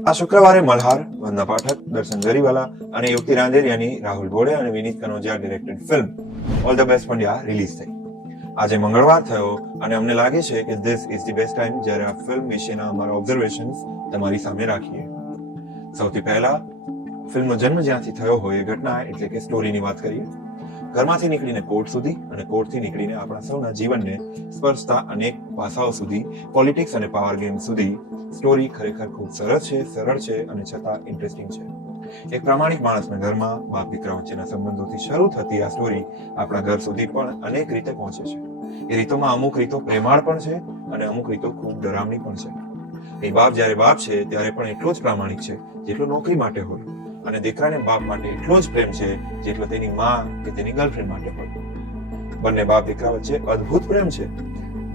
આ શુક્રવારે મલ્હાર, વંદના પાઠક, દર્શન ગરીવાલા અને યુક્તિ રાંદેરિયાની રાહુલ ભોળે અને Vineet Kanojia directed film all the best Pandya release થઈ. આજે મંગળવાર થયો અને અમને લાગે છે કે this is the best time જ્યારે આ ફિલ્મ વિશેના અમારા ઓબ્ઝર્વેશન્સ તમારી સામે રાખીએ. સૌથી પહેલા ફિલ્મનો જન્મ જ્યાંથી થયો હોય એ ઘટના એટલે કે સ્ટોરીની વાત કરીએ. ઘરમાંથી નીકળીને કોર્ટ સુધી અને કોર્ટથી નીકળીને આપણા સૌના જીવનને સ્પર્શતા અનેક પાસાઓ સુધી, પોલિટિક્સ અને પાવર ગેમ સુધી સ્ટોરી ખરેખર ખૂબ સરસ છે, સરળ છે અને છતાં ઇન્ટરેસ્ટિંગ છે. એક પ્રામાણિક માણસના ઘરમાં બાપ દીકરા વચ્ચેના સંબંધોથી શરૂ થતી આ સ્ટોરી આપણા ઘર સુધી પણ અનેક રીતે પહોંચે છે. એ રીતોમાં અમુક રીતો પ્રેમાળ પણ છે અને અમુક રીતો ખૂબ ડરામણી પણ છે. એ બાપ જ્યારે બાપ છે ત્યારે પણ એટલો જ પ્રામાણિક છે જેટલો નોકરી માટે હોય, અને દીકરાને બાપ માટે એટલો જ પ્રેમ છે જેટલો તેની માં કે તેની ગર્લફ્રેન્ડ માટે હોય. બંને બાપ દીકરા વચ્ચે અદ્ભુત પ્રેમ છે.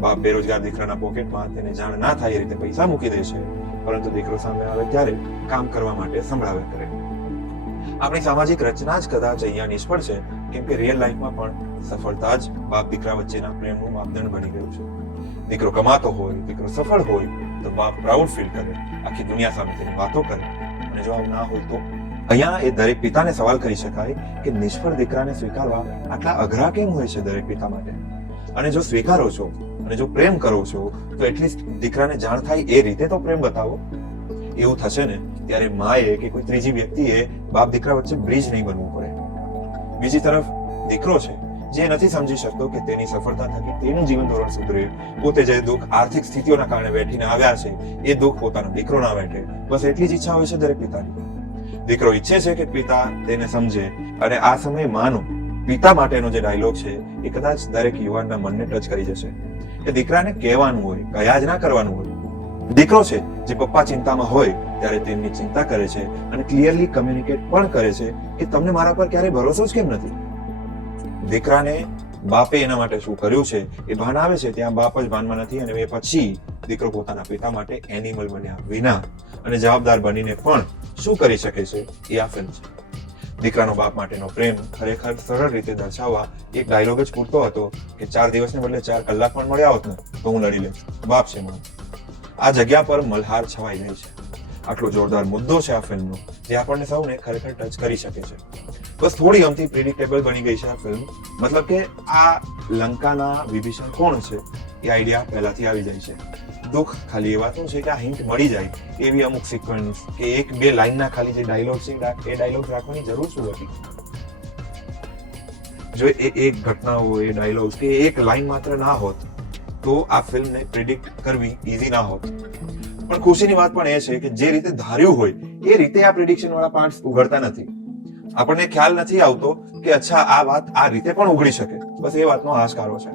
બાપ બેરોજગાર દીકરાના પોકેટમાં તેને જાણ ના થાય એ રીતે પૈસા મૂકી દે છે, પરંતુ દીકરો સામે આવે ત્યારે કામ કરવા માટે સંભળાવ્યા કરે. આપણી સામાજિક રચના જ કદાચ અહીંયા નિષ્ફળ છે, કેમ કે રિયલ લાઈફમાં પણ સફળતા જ બાપ દીકરા વચ્ચેના પ્રેમનું માપદંડ બની ગયું છે. દીકરો કમાતો હોય, દીકરો સફળ હોય તો બાપ પ્રાઉડ ફીલ કરે, આખી દુનિયા સામે તેની વાતો કરે, અને જો આવું ના હોય તો અહીંયા એ દરેક પિતાને સવાલ કરી શકાય કે નિષ્ફળ દીકરાને સ્વીકારવા આટલા અઘરા કેમ હોય છે દરેક પિતા માટે? અને જો સ્વીકારો છો અને જો પ્રેમ કરો છો તો એટલીસ્ટ દીકરાને જાણ થાય એ રીતે તો પ્રેમ બતાવો. એવું થશે ને ત્યારે માએ કે કોઈ ત્રીજી વ્યક્તિએ બાપ દીકરા વચ્ચે બ્રિજ નહીં બનવું પડે. બીજી તરફ દીકરો છે જે નથી સમજી શકતો કે તેની સફળતા થકી તેનું જીવન ધોરણ સુધરે, પોતે જે દુઃખ આર્થિક સ્થિતિઓના કારણે વેઠીને આવ્યા છે એ દુઃખ પોતાનો દીકરો ના વેઠે, બસ એટલી જ ઈચ્છા હોય છે દરેક પિતાની. દીકરો ઈચ્છે છે કે પિતા તેને સમજે, અને આ સમયે માનો પિતા માટેનો જે ડાયલોગ છે એ કદાચ દરેક યુવાનના મનને ટચ કરી જશે. એ દીકરાને કહેવાનું હોય, કયા જ ના કરવાનું હોય. દીકરો છે જે પપ્પા ચિંતામાં હોય ત્યારે તેમની ચિંતા કરે છે અને ક્લિયરલી કમ્યુનિકેટ પણ કરે છે કે તમને મારા પર ક્યારે ભરોસો જ કેમ નથી. દીકરાને બાપે એના માટે શું કર્યું છે એ ભાન આવે છે ત્યાં બાપ જ ભાનમાં નથી, અને એ પછી દીકરો પોતાના પિતા માટે એનિમલ બન્યા વિના અને જવાબદાર બનીને પણ શું કરી શકે છે એ આ ફિલ્મ છે. દીકરાનો બાપ માટેનો પ્રેમ ખરેખર સરળ રીતે દર્શાવવા એક ડાયલોગ જ પૂરતો હતો કે 4 દિવસને બદલે 4 કલાક પણ મળ્યા હોત ને તો હું લડી લઈશ, બાપ છે મારો. આ જગ્યા પર મલ્હાર છવાઈ ગઈ છે. આટલો જોરદાર મુદ્દો છે આ ફિલ્મનો જે આપણને સૌને ખરેખર ટચ કરી શકે છે. બસ થોડી અમથી પ્રિડિક્ટેબલ બની ગઈ છે આ ફિલ્મ. મતલબ કે આ લંકાના વિભીષણ કોણ છે એ આઈડિયા પહેલાથી આવી જાય છે. દુઃખ ખાલી એ વાતનું છે કે આ હિન્ટ મળી જાય એવી અમુક સિક્વન્સ કે 1-2 લાઈનના ખાલી જે ડાયલોગ છે એ ડાયલોગ રાખવાની જરૂર શું હતી? જો એ એક ઘટનાઓ, એ ડાયલોગ્સ કે એક લાઈન માત્ર ના હોત તો આ ફિલ્મને પ્રિડિક્ટ કરવી ઈઝી ના હોત. પણ ખુશીની વાત પણ એ છે કે જે રીતે ધાર્યું હોય એ રીતે આ પ્રિડિક્શન વાળા પાર્ટ્સ ઉઘડતા નથી. આપણને ખ્યાલ નથી આવતો કે અચ્છા આ વાત આ રીતે પણ ઉઘડી શકે. બસ એ વાતનો હાશકારો છે.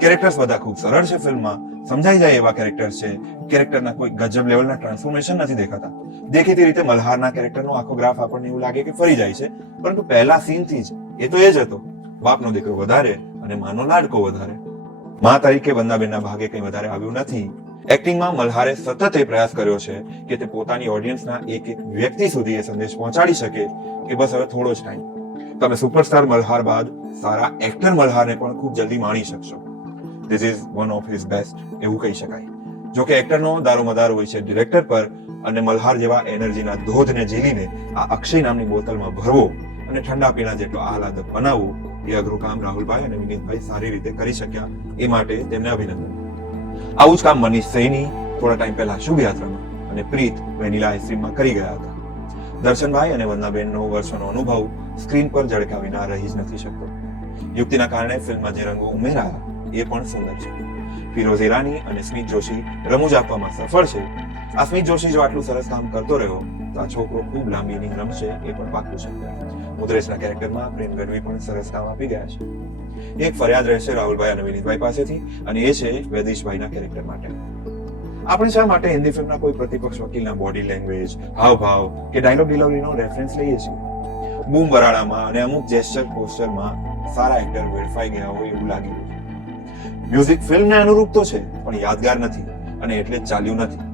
કેરેક્ટર્સ બધા ખૂબ સરળ છે ફિલ્મમાં, સમજાઈ જાય એવા કેરેક્ટર્સ છે. કેરેક્ટરના કોઈ ગજબ લેવલના ટ્રાન્સફોર્મેશન નથી દેખાતા. દેખીતી રીતે મલ્હારના કેરેક્ટરનો આખો ગ્રાફ આપણને એવું લાગે કે ફરી જાય છે, પરંતુ પહેલા સીનથી જ એ તો એ જ હતો. બાપનો દીકરો વધારે અને માનો લાડકો વધારે. માં તરીકે વંદાબેનના ભાગે કંઈ વધારે આવ્યું નથી. એક્ટિંગમાં મલ્હારે સતત એ પ્રયાસ કર્યો છે કે તે પોતાની ઓડિયન્સના એક એક વ્યક્તિ સુધી એ સંદેશ પહોંચાડી શકે કે બસ હવે થોડો જ ટાઈમ. તમે સુપરસ્ટાર મલ્હાર બાદ સારા એક્ટર મલ્હારને પણ ખૂબ જલ્દી માણી શકશો. This is one of his best એવું કહી શકાય. જો કે એક્ટરનો દારોમદાર હોય છે ડિરેક્ટર પર, અને મલ્હાર જેવા એનર્જીના ધોધને ઝીલીને આ અક્ષય નામની બોટલમાં ભરવો અને ઠંડા પીણા જેટલો આહલાદક બનાવવું એ અઘરું કામ રાહુલભાઈ અને વિનીતભાઈ સારી રીતે કરી શક્યા. એ માટે તેમને અભિનંદન. આવું જ કામ મનીષ સૈની થોડા ટાઈમ પહેલા શુભ યાત્રામાં અને પ્રીત વેનીલા આઈસ્ક્રીમમાં કરી ગયા હતા. દર્શનભાઈ અને વંદનાબેનનો વર્ષોનો અનુભવ સ્ક્રીન પર ઝળકા વિના રહી જ નથી શકતો. યુક્તિના કારણે ફિલ્મમાં જે રંગો ઉમેરાયા એ પણ સુંદર છે. ફિરોઝ ઈરાની અને સ્મિત જોશી રમૂજ આપવામાં સફળ છે. આ સ્મિત જોશી જો આટલું સરસ કામ કરતો રહ્યો તો આ છોકરો ખૂબ લાંબી ઇનિંગ રમશે એ પણ પાક્કું છે. મુદ્રેશના કેરેક્ટરમાં પ્રેમ ગઢવી પણ સરસ કામ આપી ગયા છે. એક ફરિયાદ રહેશે રાહુલભાઈ અને વિનીતભાઈ પાસેથી, અને એ છે વેદીશભાઈના કેરેક્ટર માટે. આપણે શા માટે હિન્દી ફિલ્મના કોઈ પ્રતિપક્ષ વકીલના બોડી લેંગ્વેજ, હાવભાવ કે ડાયલોગ ડિલિવરીનો રેફરન્સ લઈએ છીએ? બૂમ બરાડામાં અને અમુક જેસ્ચર પોસ્ચરમાં સારા એક્ટર વેડફાઈ ગયા હોય એવું લાગી રહ્યું છે. મ્યુઝિક ફિલ્મને અનુરૂપ તો છે પણ યાદગાર નથી, અને એટલે જ ચાલ્યું નથી.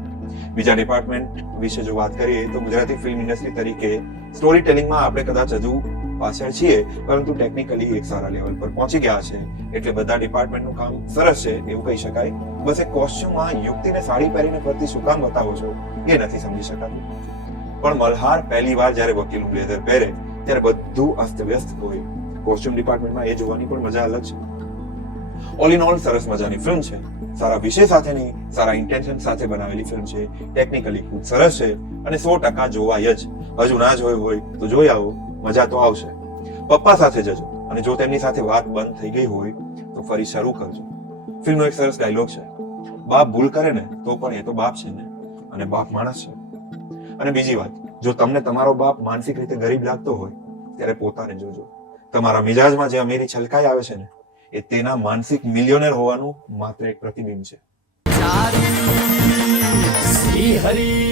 બીજા ડિપાર્ટમેન્ટ વિશે જો વાત કરીએ તો ગુજરાતી ફિલ્મ ઇન્ડસ્ટ્રી તરીકે સ્ટોરી ટેલિંગમાં આપણે કદાચ હજુ પાછળ છીએ, પરંતુ ટેકનિકલી એક સારા લેવલ પર પહોંચી ગયા છે, એટલે બધા ડિપાર્ટમેન્ટનું કામ સરસ છે એવું કહી શકાય. બસ એક કોસ્ચ્યુમમાં યુક્તિને સાડી પહેરીને ફરતી શું કામ બતાવો છો એ નથી સમજી શકાતું. પણ મલ્હાર પહેલી વાર જ્યારે વકીલનું બ્લેઝર પહેરે ત્યારે બધું અસ્તવ્યસ્ત હોય. કોસ્ચ્યુમ ડિપાર્ટમેન્ટમાં એ જોવાની પણ મજા અલગ છે. ઓલ ઇન ઓલ સરસ મજાની ફિલ્મ છે. સારા વિષય સાથેની, સારા ઇન્ટેન્શન સાથે બનાવેલી ફિલ્મ છે. ટેકનિકલી ખૂબ સરસ છે અને 100% જોવાય જ. હજુ ના જોઈ હોય તો જોઈ આવો, મજા તો આવશે. પપ્પા સાથે જજો અને જો તેમની સાથે વાત બંધ થઈ ગઈ હોય તો ફરી શરૂ કરજો. ફિલ્મનો એક સરસ ડાયલોગ છે, બાપ ભૂલ કરે ને તો પણ એ તો બાપ છે ને, અને બાપ માણસ છે. અને બીજી વાત, જો તમને તમારો બાપ માનસિક રીતે ગરીબ લાગતો હોય ત્યારે પોતાને જોજો. તમારા મિજાજમાં જે અમીરી છલકાઈ આવે છે ને એ તેના માનસિક મિલિયોનેર હોવાનું માત્ર એક પ્રતિબિંબ છે. શ્રી હરિ